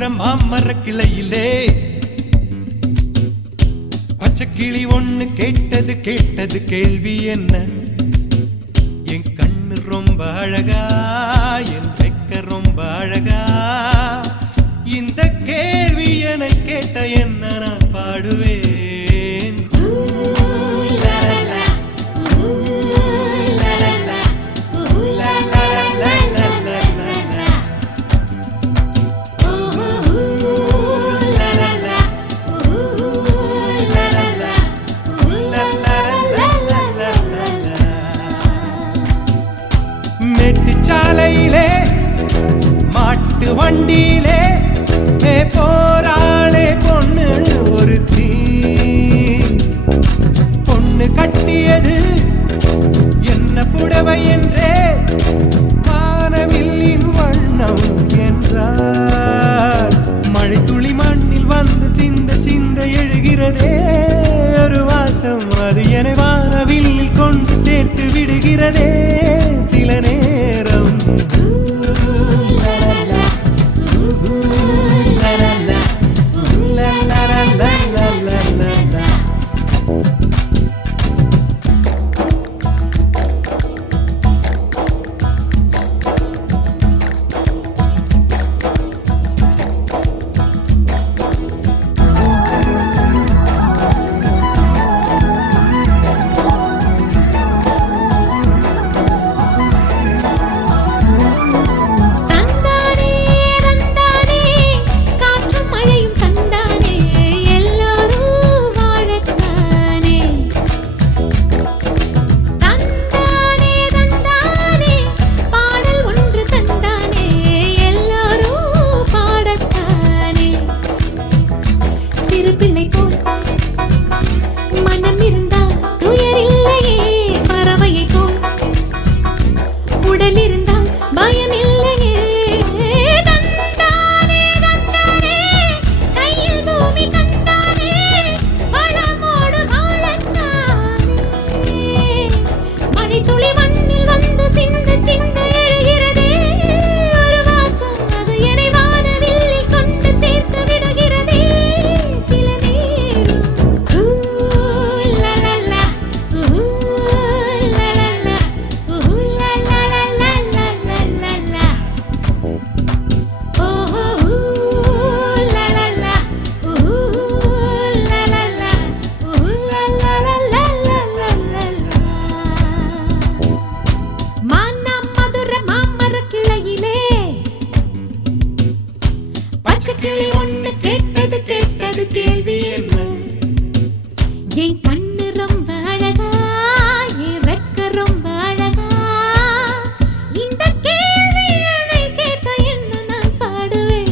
மதுர மாமர கிளையிலே பச்சைக்கிளி ஒண்ணு கேட்டது கேட்டது கேள்வி என்ன? என் கண்ணு ரொம்ப அழகா, என் வெக்க ரொம்ப அழகா, இந்த கேள்வி என கேட்ட என்ன நான் பாடுவேன். சாலையிலே மாட்டு வண்டியிலே போராளே பொண்ணு ஒருத்தி. பொண்ணு கட்டியது என்ன புடவை என்றே வானவில்லின் வண்ணம் என்றார். மழை துளி மண்ணில் வந்து சிந்த சிந்த எழுகிறதே ஒரு வாசம், அது என வானவில்லில் கொண்டு சேர்த்து விடுகிறதே சில நேரம். பச்சைக்கிளி ஒண்ணு கேட்டது கேட்டது கேள்வி என்ன? என் கண்ணு ரொம்ப அழகா, என் வெக்க ரொம்ப அழகா, இந்த கேள்வி என்னை கேட்ட என்ன நான் பாடுவேன்.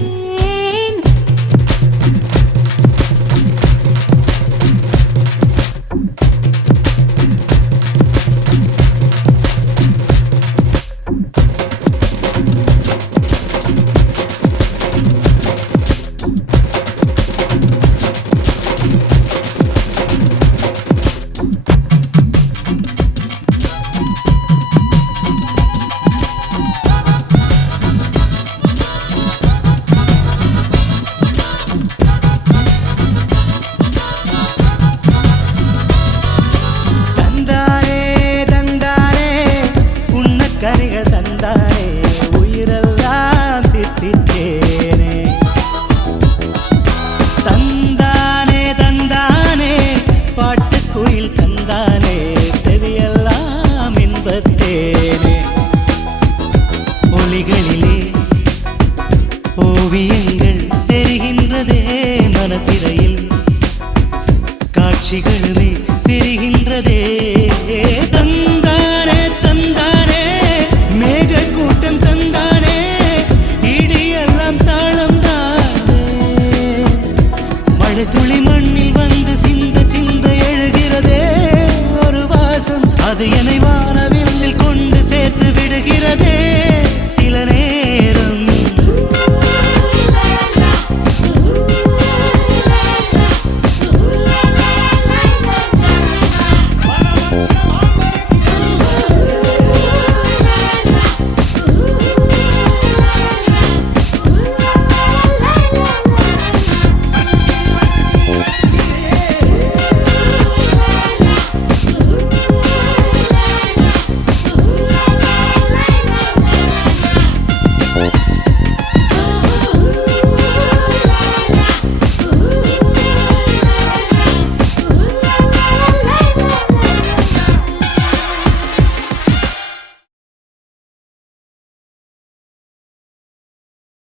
ஓவியங்கள் தெரிகின்றதே மனத்திரையில், காட்சிகளுமே தெரிகின்றதே. தந்தானே தந்தானே மேக கூட்டம் தந்தானே, இடியெல்லாம் தாளம் தானே. மழை துளி மண்ணில் வந்து சிந்த சிந்த எழுகிறதே ஒரு வாசம், அது என்னை வானவில்லில் கொண்டு சேர்த்து விடுகிறதே.